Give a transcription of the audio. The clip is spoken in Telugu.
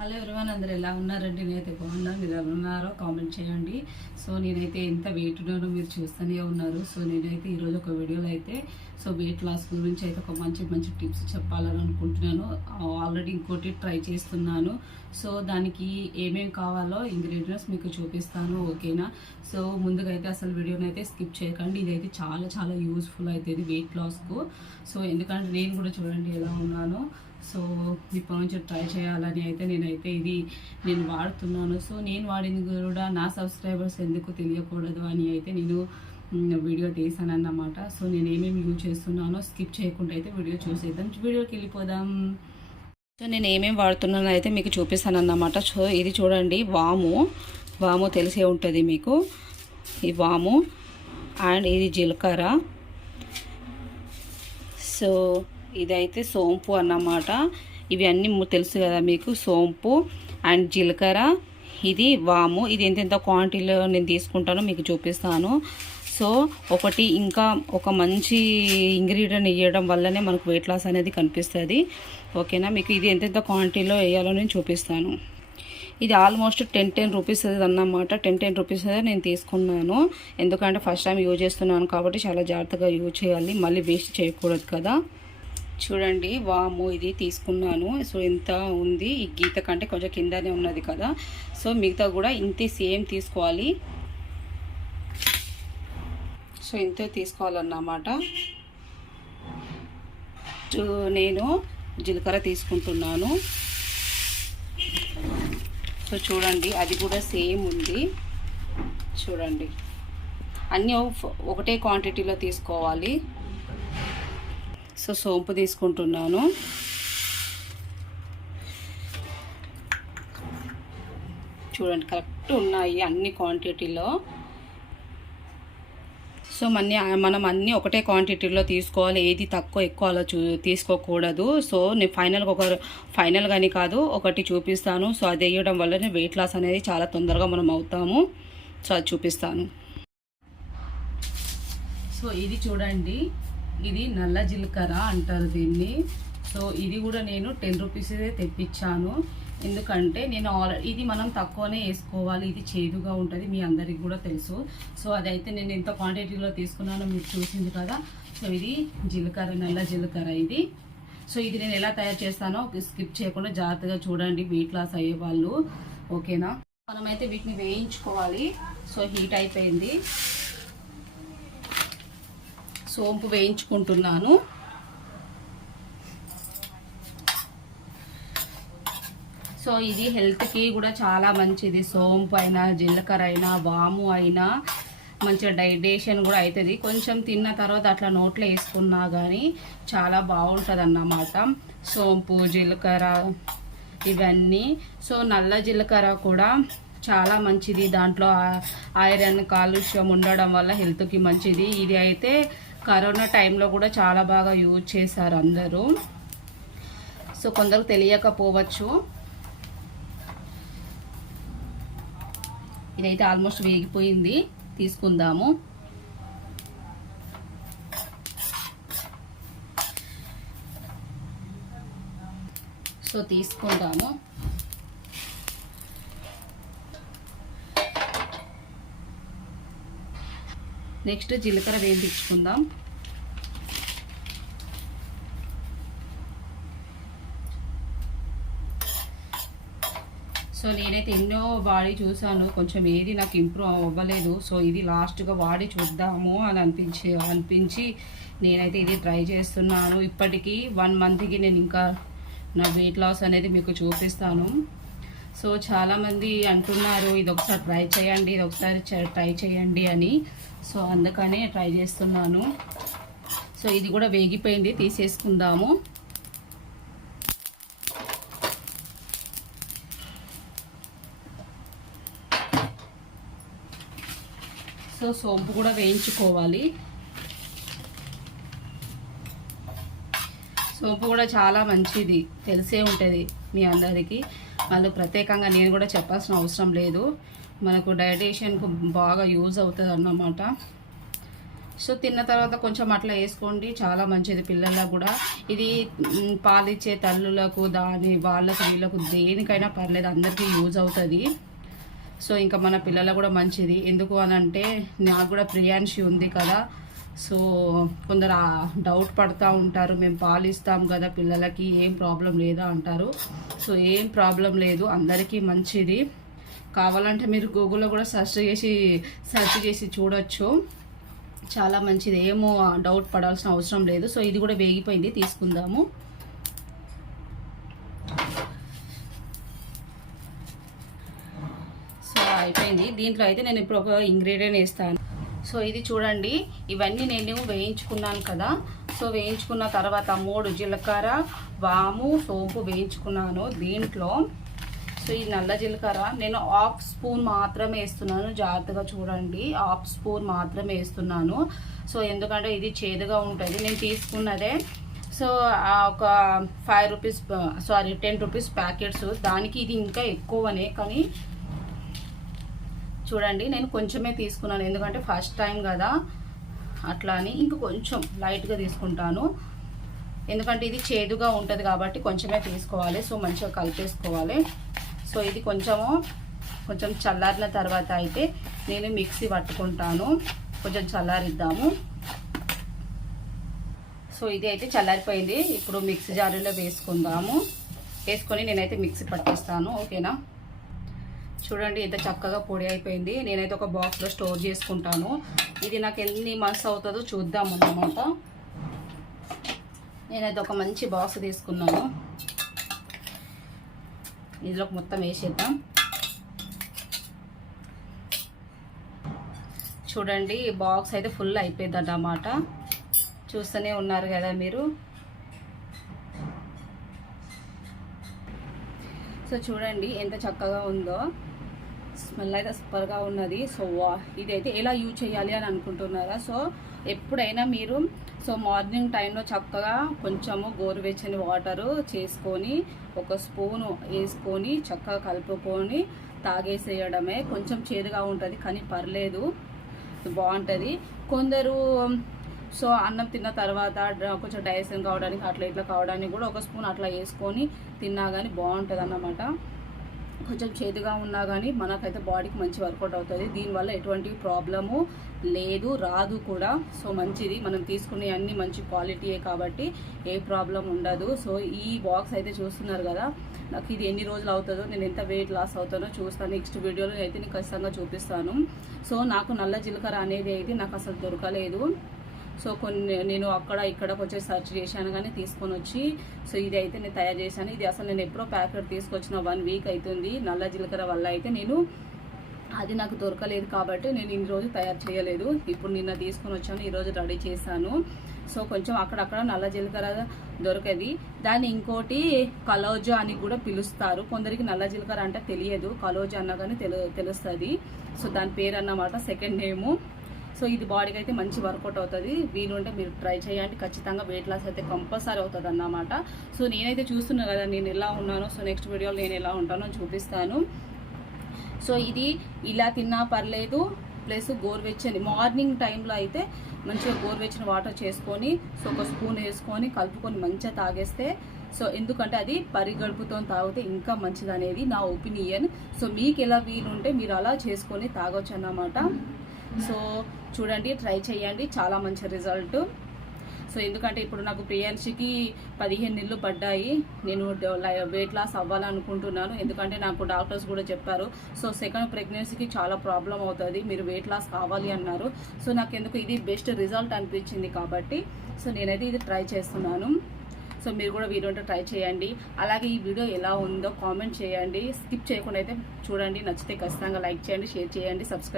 హలో ఎవరివన్ అందరు ఎలా ఉన్నారండి? నేనైతే బాగున్నాను మీరు ఎలా ఉన్నారో కామెంట్ చేయండి. సో నేనైతే ఎంత వెయిట్ ఉన్నానో మీరు చూస్తూనే ఉన్నారు. సో నేనైతే ఈరోజు ఒక వీడియోలో అయితే సో వెయిట్ లాస్ గురించి అయితే ఒక మంచి మంచి టిప్స్ చెప్పాలని అనుకుంటున్నాను. ఆల్రెడీ ఇంకోటి ట్రై చేస్తున్నాను. సో దానికి ఏమేమి కావాలో ఇంగ్రీడియంట్స్ మీకు చూపిస్తాను ఓకేనా సో ముందుగా అయితే అసలు వీడియోని అయితే స్కిప్ చేయకండి. ఇదైతే చాలా చాలా యూస్ఫుల్ అవుతుంది వెయిట్ లాస్కు సో ఎందుకంటే నేను కూడా చూడండి ఎలా ఉన్నానో. సో ఇప్పటి నుంచి ట్రై చేయాలని అయితే నేనైతే ఇది నేను వాడుతున్నాను. సో నేను వాడింది కూడా నా సబ్స్క్రైబర్స్ ఎందుకు తెలియకూడదు అని అయితే నేను వీడియో తీసాను అన్నమాట సో నేను ఏమేమి యూజ్ చేస్తున్నానో స్కిప్ చేయకుండా అయితే వీడియో చూసేద్దాం. వీడియోకి వెళ్ళిపోదాం. సో నేను ఏమేమి వాడుతున్నానో అయితే మీకు చూపిస్తాను అన్నమాట సో ఇది చూడండి వాము. వాము తెలిసే ఉంటుంది మీకు. ఈ వాము అండ్ ఇది జీలకర్ర. సో ఇదైతే సోంపు అన్నమాట. ఇవి అన్నీ తెలుసు కదా మీకు సోంపు అండ్ జీలకర్ర. ఇది వాము. ఇది ఎంతెంత క్వాంటిటీలో నేను తీసుకుంటానో మీకు చూపిస్తాను. సో ఒకటి ఇంకా ఒక మంచి ఇంగ్రీడియంట్ వేయడం వల్లనే మనకు వెయిట్ లాస్ అనేది కనిపిస్తుంది. ఓకేనా? మీకు ఇది ఎంతెంత క్వాంటిటీలో వేయాలో నేను చూపిస్తాను. ఇది ఆల్మోస్ట్ టెన్ టెన్ రూపీస్ అన్నమాట. టెన్ టెన్ రూపీస్ నేను తీసుకున్నాను. ఎందుకంటే ఫస్ట్ టైం యూజ్ చేస్తున్నాను కాబట్టి చాలా జాగ్రత్తగా యూజ్ చేయాలి. మళ్ళీ వేస్ట్ చేయకూడదు కదా. చూడండి వాము ఇది తీసుకున్నాను. సో ఎంత ఉంది. ఈ గీత కంటే కొంచెం కిందనే ఉన్నది కదా. సో మిగతా కూడా ఇంతే సేమ్ తీసుకోవాలి. సో ఇంతే తీసుకోవాలన్నమాట. నేను జీలకర్ర తీసుకుంటున్నాను. సో చూడండి అది కూడా సేమ్ ఉంది. చూడండి. అన్నీ ఒకటే క్వాంటిటీలో తీసుకోవాలి. సో సోంపు తీసుకుంటున్నాను. చూడండి కరెక్ట్ ఉన్నాయి అన్ని క్వాంటిటీలో. సో మన మనం అన్నీ ఒకటే క్వాంటిటీలో తీసుకోవాలి. ఏది తక్కువ ఎక్కువ అలా చూ తీసుకోకూడదు. సో నేను ఫైనల్గా ఒక ఫైనల్ కానీ కాదు ఒకటి చూపిస్తాను. సో అది వేయడం వల్లనే వెయిట్ లాస్ అనేది చాలా తొందరగా మనం అవుతాము. సో అది చూపిస్తాను. సో ఇది చూడండి. ఇది నల్ల జీలకర్ర అంటారు దీన్ని. సో ఇది కూడా నేను టెన్ రూపీస్ తెప్పించాను. ఎందుకంటే నేను ఆల్రెడీ ఇది మనం తక్కువనే వేసుకోవాలి. ఇది చేదుగా ఉంటుంది మీ అందరికి కూడా తెలుసు. సో అదైతే నేను ఎంత క్వాంటిటీలో తీసుకున్నానో మీరు చూసింది కదా. సో ఇది జీలకర్ర నల్ల జీలకర్ర ఇది. సో ఇది నేను ఎలా తయారు చేస్తానో స్కిప్ చేయకుండా జాగ్రత్తగా చూడండి వెయిట్ లాస్ అయ్యే వాళ్ళు. ఓకేనా? మనమైతే వీటిని వేయించుకోవాలి. సో హీట్ అయిపోయింది. సోంపు వేయించుకుంటున్నాను. సో ఇది హెల్త్కి కూడా చాలా మంచిది. సోంపు అయినా జీలకర్ర అయినా వాము అయినా మంచిగా డైజేషన్ కూడా అవుతుంది కొంచెం తిన్న తర్వాత అట్లా నోట్లో వేసుకున్నా కానీ చాలా బాగుంటుంది అన్నమాట సోంపు జీలకర్ర ఇవన్నీ. సో నల్ల జీలకర్ర కూడా చాలా మంచిది. దాంట్లో ఐరన్ కాలుష్యం ఉండడం వల్ల హెల్త్కి మంచిది. ఇది అయితే కరోనా టైంలో కూడా చాలా బాగా యూజ్ చేశారు అందరూ. సో కొందరు తెలియకపోవచ్చు. ఇదైతే ఆల్మోస్ట్ వేగిపోయింది. తీసుకుందాము. సో తీసుకుందాము. నెక్స్ట్ జీలకర్ర వేయించుకుందాం. సో నేనైతే ఎన్నో వాడి చూశాను కొంచెం ఏది నాకు ఇంప్రూవ్ అవ్వలేదు. సో ఇది లాస్ట్గా వాడి చూద్దాము అని అనిపించి అనిపించి నేనైతే ఇది ట్రై చేస్తున్నాను. ఇప్పటికీ వన్ మంత్కి నేను ఇంకా నా వెయిట్ లాస్ అనేది మీకు చూపిస్తాను. సో చాలామంది అంటున్నారు ఇది ఒకసారి ట్రై చేయండి ఇది ఒకసారి ట్రై చేయండి అని. సో అందుకనే ట్రై చేస్తున్నాను. సో ఇది కూడా వేగిపోయింది తీసేసుకుందాము. సో సోంపు కూడా వేయించుకోవాలి. సోంపు కూడా చాలా మంచిది తెలిసే ఉంటుంది మీ అందరికీ. వాళ్ళు ప్రత్యేకంగా నేను కూడా చెప్పాల్సిన అవసరం లేదు. మనకు డైటేషన్కు బాగా యూజ్ అవుతుంది అన్నమాట. సో తిన్న తర్వాత కొంచెం అట్లా వేసుకోండి చాలా మంచిది పిల్లలకు కూడా. ఇది పాలిచ్చే తల్లులకు దాని వాళ్ళకు వీళ్ళకు దేనికైనా పర్లేదు అందరికీ యూజ్ అవుతుంది. సో ఇంకా మన పిల్లలకు కూడా మంచిది. ఎందుకు అని అంటే నాకు కూడా ప్రియాన్షి ఉంది కదా. సో కొందరు డౌట్ పడుతూ ఉంటారు మేము పాలు ఇస్తాం కదా పిల్లలకి ఏం ప్రాబ్లం లేదా? అంటారు. సో ఏం ప్రాబ్లం లేదు అందరికీ మంచిది. కావాలంటే మీరు గూగుల్లో కూడా సెర్చ్ చేసి సెర్చ్ చేసి చూడొచ్చు. చాలా మంచిది. ఏమో డౌట్ పడాల్సిన అవసరం లేదు. సో ఇది కూడా వేగిపోయింది. తీసుకుందాము. సో అయిపోయింది. దీంట్లో అయితే నేను ఇప్పుడు ఒక ఇంగ్రీడియంట్ వేస్తాను. సో ఇది చూడండి ఇవన్నీ నేను వేయించుకున్నాను కదా. సో వేయించుకున్న తర్వాత మూడు జీలకర్ర వాము సోంపు వేయించుకున్నాను దీంట్లో. సో ఈ నల్ల జీలకర్ర నేను హాఫ్ స్పూన్ మాత్రమే వేస్తున్నాను జాగ్రత్తగా చూడండి హాఫ్ స్పూన్ మాత్రమే వేస్తున్నాను. సో ఎందుకంటే ఇది చేదుగా ఉంటుంది నేను తీసుకున్నదే. సో ఒక five rupees sorry ten rupees packets దానికి ఇది ఇంకా ఎక్కువనే కానీ చూడండి నేను కొంచెమే తీసుకున్నాను. ఎందుకంటే ఫస్ట్ టైం కదా. అట్లా అని ఇంక కొంచెం లైట్గా తీసుకుంటాను. ఎందుకంటే ఇది చేదుగా ఉంటుంది కాబట్టి కొంచెమే తీసుకోవాలి. సో మంచిగా కలిపేసుకోవాలి. సో ఇది కొంచెము కొంచెం చల్లారిన తర్వాత అయితే నేను మిక్సీ పట్టుకుంటాను. కొంచెం చల్లారిద్దాము. సో ఇది అయితే చల్లారిపోయింది. ఇప్పుడు మిక్సీ జారులో వేసుకుందాము. వేసుకొని నేనైతే మిక్సీ పట్టేస్తాను. ఓకేనా? చూడండి ఎంత చక్కగా పొడి అయిపోయింది. నేనైతే ఒక బాక్స్లో స్టోర్ చేసుకుంటాను. ఇది నాకు ఎన్ని మంత్స్ అవుతుందో చూద్దాం అన్నమాట. నేనైతే ఒక మంచి బాక్స్ తీసుకున్నాను. ఇందులోకి మొత్తం వేసేద్దాం. చూడండి బాక్స్ అయితే ఫుల్ అయిపోయింది అన్నమాట చూస్తూనే ఉన్నారు కదా మీరు. సో చూడండి ఎంత చక్కగా ఉందో. స్మెల్ అయితే సూపర్గా ఉన్నది. సో వా ఇదైతే ఎలా యూజ్ చేయాలి అని అనుకుంటున్నారా? సో ఎప్పుడైనా మీరు సో మార్నింగ్ టైంలో చక్కగా కొంచెము గోరువెచ్చని వాటరు చేసుకొని ఒక స్పూను వేసుకొని చక్కగా కలుపుకొని తాగేసేయడమే. కొంచెం చేదుగా ఉంటుంది కానీ పర్లేదు. బాగుంటుంది. కొందరు సో అన్నం తిన్న తర్వాత కొంచెం డైజెషన్ కావడానికి అట్లా ఇట్లా కావడానికి కూడా ఒక స్పూన్ అట్లా వేసుకొని తిన్నా కానీ బాగుంటుంది అన్నమాట కొంచెం చేదుగా ఉన్నా కానీ మనకైతే బాడీకి మంచి వర్కౌట్ అవుతుంది. దీనివల్ల ఎటువంటి ప్రాబ్లము లేదు రాదు కూడా. సో మంచిది. మనం తీసుకునే అన్ని మంచి క్వాలిటీయే కాబట్టి ఏ ప్రాబ్లం ఉండదు. సో ఈ బాక్స్ అయితే చూస్తున్నారు కదా నాకు ఇది ఎన్ని రోజులు అవుతుందో నేను ఎంత వెయిట్ లాస్ అవుతానో చూస్తాను. నెక్స్ట్ వీడియోలో అయితే నేను ఖచ్చితంగా చూపిస్తాను. సో నాకు నల్ల జీలకర్ర అనేది అయితే నాకు అసలు దొరకలేదు. సో కొన్ని నేను అక్కడ ఇక్కడ కొంచెం సెర్చ్ చేశాను కానీ తీసుకొని వచ్చి సో ఇది అయితే నేను తయారు చేశాను. ఇది అసలు నేను ఎప్పుడో ప్యాకెట్ తీసుకొచ్చిన వన్ వీక్ అవుతుంది నల్ల జీలకర్ర వల్ల అయితే నేను అది నాకు దొరకలేదు కాబట్టి నేను ఇన్ని రోజు తయారు చేయలేదు. ఇప్పుడు నిన్న తీసుకొని వచ్చాను ఈరోజు రెడీ చేశాను. సో కొంచెం అక్కడక్కడ నల్ల జీలకర్ర దొరకది. దాన్ని ఇంకోటి కలోజా అని కూడా పిలుస్తారు. కొందరికి నల్ల జీలకర్ర అంటే తెలియదు. కలోజా అన్న కానీ తెలు తెలుస్తుంది. సో దాని పేరు అన్నమాట సెకండ్ నేము సో ఇది బాడీకి అయితే మంచి వర్కౌట్ అవుతుంది. వీలుంటే మీరు ట్రై చేయండి. ఖచ్చితంగా వెయిట్ లాస్ అయితే కంపల్సరీ అవుతుంది అన్నమాట. సో నేనైతే చూస్తున్నాను కదా నేను ఎలా ఉన్నానో. సో నెక్స్ట్ వీడియోలో నేను ఎలా ఉంటానో చూపిస్తాను. సో ఇది ఇలా తిన్నా పర్లేదు. ప్లస్ గోరువెచ్చని మార్నింగ్ టైంలో అయితే మంచిగా గోరువెచ్చని వాటర్ చేసుకొని సో ఒక స్పూన్ వేసుకొని కలుపుకొని మంచిగా తాగేస్తే సో ఎందుకంటే అది పరిగడుపుతో తాగితే ఇంకా మంచిది అనేది నా ఒపీనియన్ సో మీకు ఎలా వీలుంటే మీరు అలా చేసుకొని తాగొచ్చు అన్నమాట. సో చూడండి ట్రై చేయండి. చాలా మంచి రిజల్ట్. సో ఎందుకంటే ఇప్పుడు నాకు ప్రియాన్షికి పదిహేను నెలలు పడ్డాయి. నేను వెయిట్ లాస్ అవ్వాలనుకుంటున్నాను. ఎందుకంటే నాకు డాక్టర్స్ కూడా చెప్పారు. సో సెకండ్ ప్రెగ్నెన్సీకి చాలా ప్రాబ్లం అవుతుంది. మీరు వెయిట్ లాస్ కావాలి అన్నారు. సో నాకు ఎందుకు ఇది బెస్ట్ రిజల్ట్ అనిపించింది కాబట్టి సో నేనైతే ఇది ట్రై చేస్తున్నాను. సో మీరు కూడా వీడియో ట్రై చేయండి. అలాగే ఈ వీడియో ఎలా ఉందో కామెంట్ చేయండి. స్కిప్ చేయకుండా అయితే చూడండి. నచ్చితే ఖచ్చితంగా లైక్ చేయండి షేర్ చేయండి సబ్స్క్రైబ్